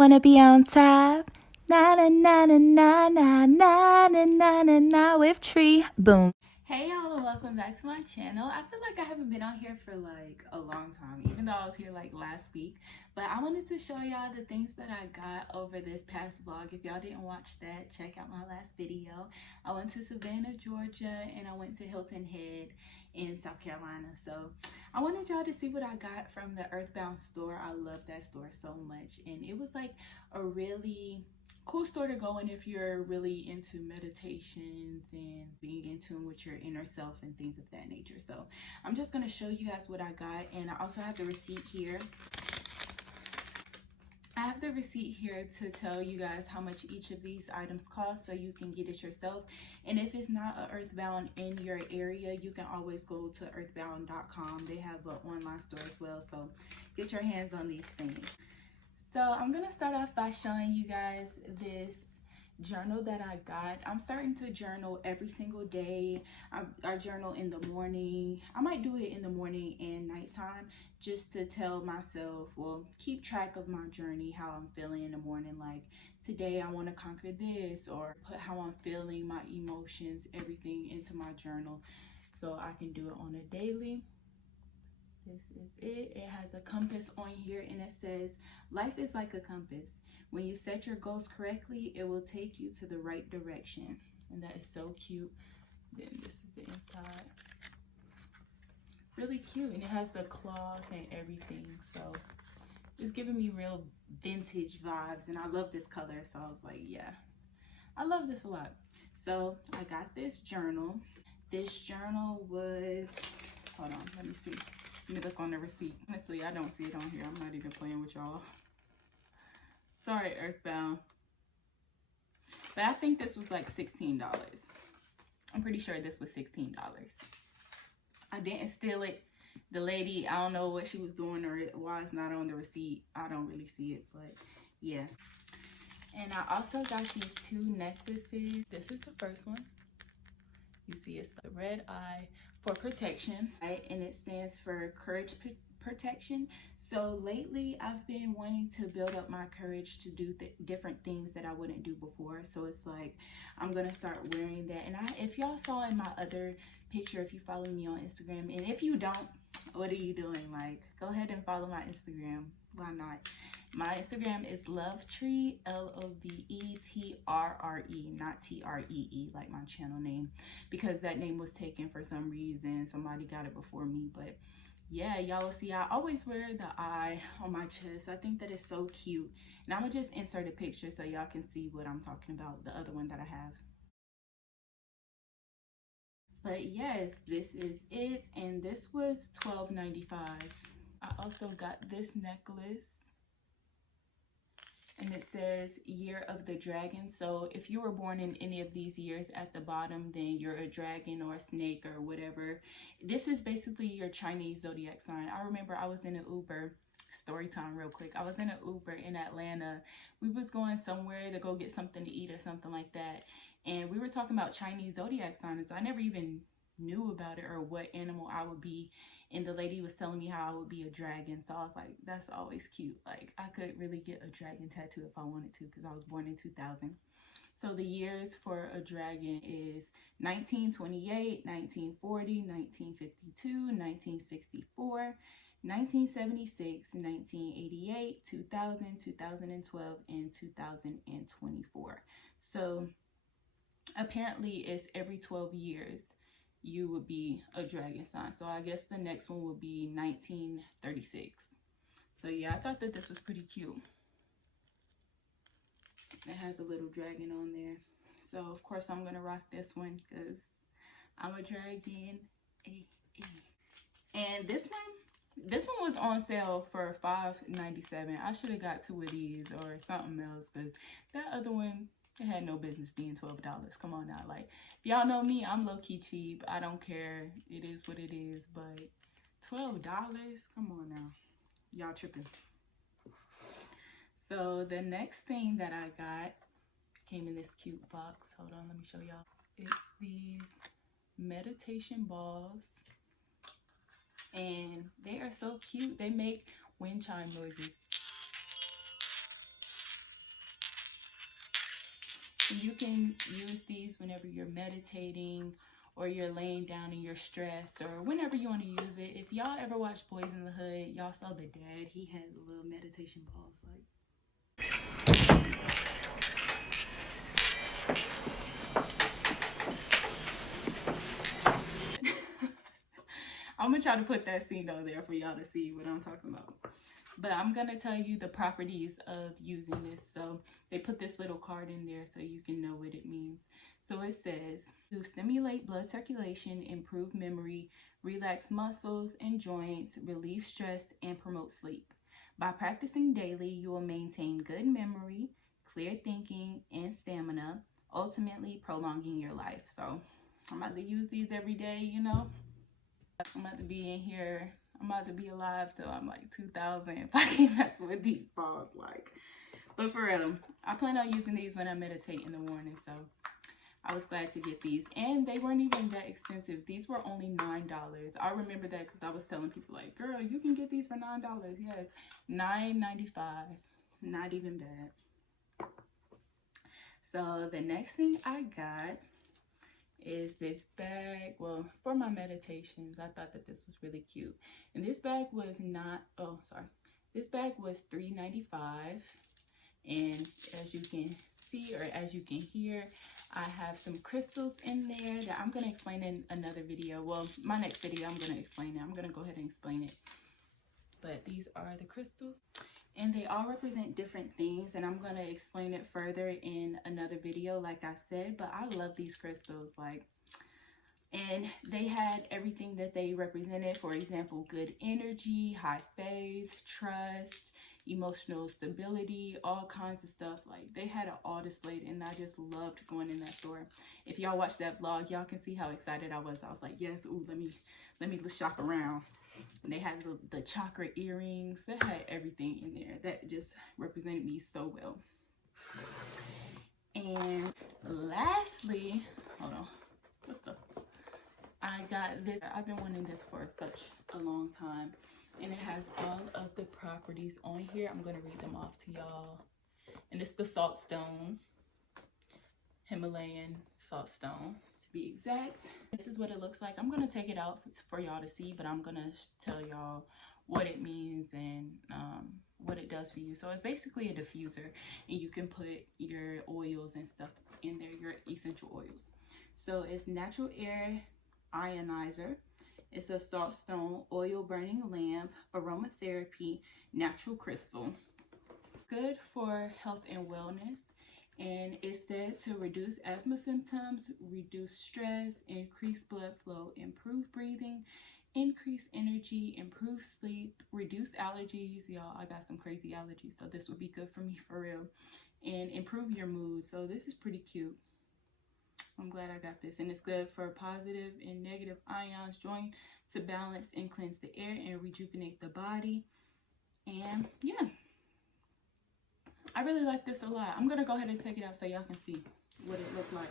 Wanna be on top? Na na na na na na na na na na na with Tree. Boom. Hey y'all, and welcome back to my channel. I feel like I haven't been on here for like a long time, even though I was here like last week. But I wanted to show y'all the things that I got over this past vlog. If y'all didn't watch that, check out my last video. I went to Savannah, Georgia, and I went to Hilton Head in South Carolina. So I wanted y'all to see what I got from the Earthbound store. I love that store so much, and it was like a really cool store to go in if you're really into meditations and being in tune with your inner self and things of that nature. So I'm just going to show you guys what I got, and I also have the receipt here. I have the receipt here to tell you guys how much each of these items cost so you can get it yourself. And if it's not an Earthbound in your area, you can always go to earthbound.com. They have an online store as well, so get your hands on these things. So I'm gonna start off by showing you guys this journal that I got. I'm starting to journal every single day. I journal in the morning. I might do it in the morning and nighttime just to tell myself, well, keep track of my journey, how I'm feeling in the morning. Like today I want to conquer this, or put how I'm feeling, my emotions, everything into my journal so I can do it on a daily. This is it. It has a compass on here, and it says, life is like a compass. When you set your goals correctly, it will take you to the right direction. And that is so cute. Then this is the inside. Really cute. And it has the cloth and everything. So it's giving me real vintage vibes. And I love this color. So I was like, yeah, I love this a lot. So I got this journal. This journal was, hold on, let me see. Let me look on the receipt. Honestly, I don't see it on here. I'm not even playing with y'all. Sorry, Earthbound. But I think this was like $16. I'm pretty sure this was $16. I didn't steal it. The lady, I don't know what she was doing or why it's not on the receipt. I don't really see it, but yeah. And I also got these two necklaces. This is the first one. You see it's the red eye for protection, right? And it stands for courage protection. So lately I've been wanting to build up my courage to do different things that I wouldn't do before. So it's like I'm gonna start wearing that. And if y'all saw in my other picture, if you follow me on Instagram, and if you don't, what are you doing? Like, go ahead and follow my Instagram. Why not? My Instagram is LoveTree, LoveTree, not TREE like my channel name, because that name was taken for some reason. Somebody got it before me. But yeah, y'all will see I always wear the eye on my chest. I think that is so cute. And I'm gonna just insert a picture so y'all can see what I'm talking about, the other one that I have. But yes, this is it, and this was $12.95. I also got this necklace, and it says Year of the Dragon. So if you were born in any of these years at the bottom, then you're a dragon or a snake or whatever. This is basically your Chinese zodiac sign. I remember I was in an Uber, story time real quick. I was in an Uber in Atlanta. We was going somewhere to go get something to eat or something like that. And we were talking about Chinese zodiac signs. I never even knew about it or what animal I would be. And the lady was telling me how I would be a dragon. So I was like, that's always cute. Like, I could really get a dragon tattoo if I wanted to, because I was born in 2000. So the years for a dragon is 1928, 1940, 1952, 1964, 1976, 1988, 2000, 2012, and 2024. So apparently it's every 12 years you would be a dragon sign. So I guess the next one would be 1936. So yeah, I thought that this was pretty cute. It has a little dragon on there. So of course I'm gonna rock this one because I'm a dragon. And this one was on sale for $5.97. I should have got two of these or something else, because that other one, it had no business being $12. Come on now. Like, if y'all know me, I'm low-key cheap. I don't care. It is what it is. But $12? Come on now. Y'all tripping. So the next thing that I got came in this cute box. Hold on, let me show y'all. It's these meditation balls. And they are so cute. They make wind chime noises. You can use these whenever you're meditating or you're laying down and you're stressed, or whenever you want to use it. If y'all ever watched Boys in the Hood, y'all saw the dad. He had little meditation balls like. I'm gonna try to put that scene on there for y'all to see what I'm talking about. But I'm gonna tell you the properties of using this. So they put this little card in there so you can know what it means. So it says to stimulate blood circulation, improve memory, relax muscles and joints, relieve stress, and promote sleep. By practicing daily, you will maintain good memory, clear thinking, and stamina, ultimately prolonging your life. So I'm about to use these every day, you know. I'm about to be in here. I'm about to be alive till I'm like 2000 if I can mess with these balls like. But for real, I plan on using these when I meditate in the morning. So I was glad to get these. And they weren't even that expensive. These were only $9. I remember that because I was telling people like, girl, you can get these for $9. Yes, $9.95. Not even bad. So the next thing I got is this bag. Well, for my meditations, I thought that this was really cute. And this bag was not, oh sorry, this bag was $3.95. And as you can see, or as you can hear, I have some crystals in there that I'm going to explain in another video. Well, my next video I'm going to explain it. I'm going to go ahead and explain it. But these are the crystals, and they all represent different things, and I'm going to explain it further in another video like I said. But I love these crystals, like, and they had everything that they represented. For example, good energy, high faith, trust, emotional stability, all kinds of stuff. Like, they had it all displayed, and I just loved going in that store. If y'all watch that vlog, y'all can see how excited I was. I was like, yes, ooh, let me shop around. And they had the chakra earrings. They had everything in there that just represented me so well. And lastly, hold on, what the, I got this. I've been wanting this for such a long time, and it has all of the properties on here. I'm going to read them off to y'all. And it's the salt stone, Himalayan salt stone to be exact. This is what it looks like. I'm going to take it out for y'all to see, but I'm going to tell y'all what it means and what it does for you. So it's basically a diffuser, and you can put your oils and stuff in there, your essential oils. So it's natural air ionizer. It's a salt stone, oil burning lamp, aromatherapy, natural crystal. Good for health and wellness. And it's said to reduce asthma symptoms, reduce stress, increase blood flow, improve breathing, increase energy, improve sleep, reduce allergies. Y'all, I got some crazy allergies, so this would be good for me for real. And improve your mood. So this is pretty cute. I'm glad I got this. And it's good for positive and negative ions, join to balance and cleanse the air and rejuvenate the body. And yeah, I really like this a lot. I'm gonna go ahead and take it out so y'all can see what it looked like.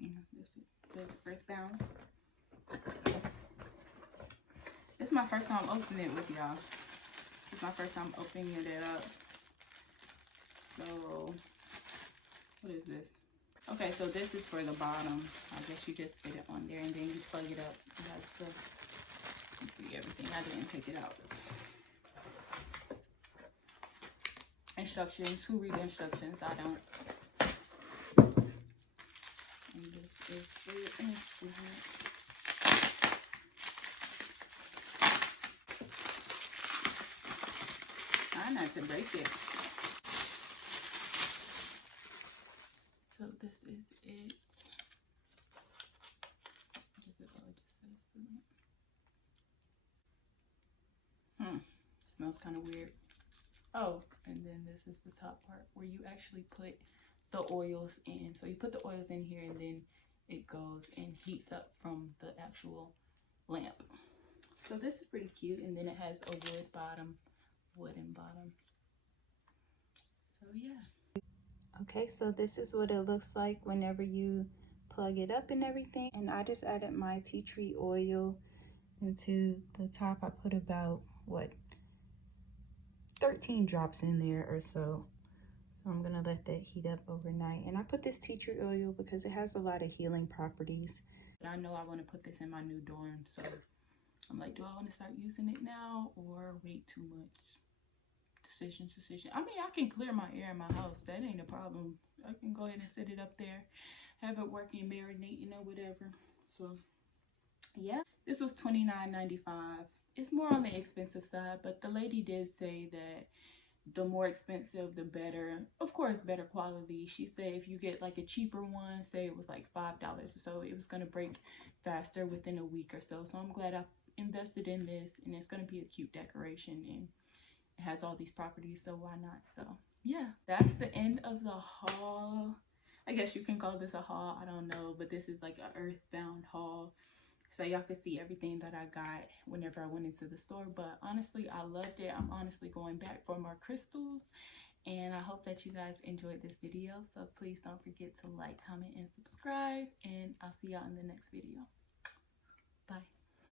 This says Earthbound. This is my first time opening it with y'all. It's my first time opening it up. So, what is this? Okay, so this is for the bottom. I guess you just sit it on there and then you plug it up. It has the, you see everything. I didn't take it out. Instructions. Who read the instructions? I don't. And this is the instrument. Try not to break it. So this is it. Smells kind of weird. Oh, and then this is the top part where you actually put the oils in. So you put the oils in here, and then it goes and heats up from the actual lamp. So this is pretty cute. And then it has a wooden bottom. So yeah. Okay, so this is what it looks like whenever you plug it up and everything. And I just added my tea tree oil into the top. I put about, what, 13 drops in there or so. So I'm gonna let that heat up overnight. And I put this tea tree oil because it has a lot of healing properties. I know I want to put this in my new dorm, so I'm like, do I want to start using it now or wait too much? Decision. I mean, I can clear my air in my house. That ain't a problem. I can go ahead and set it up there, have it working, marinating or whatever. So yeah, this was $29.95. It's more on the expensive side, but the lady did say that the more expensive, the better. Of course, better quality. She said if you get like a cheaper one, say it was like $5 or so, it was gonna break faster within a week or so. So I'm glad I invested in this, and it's gonna be a cute decoration, and it has all these properties, so why not? So yeah, that's the end of the haul. I guess you can call this a haul, I don't know, but this is like an Earthbound haul, so y'all could see everything that I got whenever I went into the store. But honestly, I loved it. I'm honestly going back for more crystals, and I hope that you guys enjoyed this video. So please don't forget to like, comment, and subscribe, and I'll see y'all in the next video. Bye.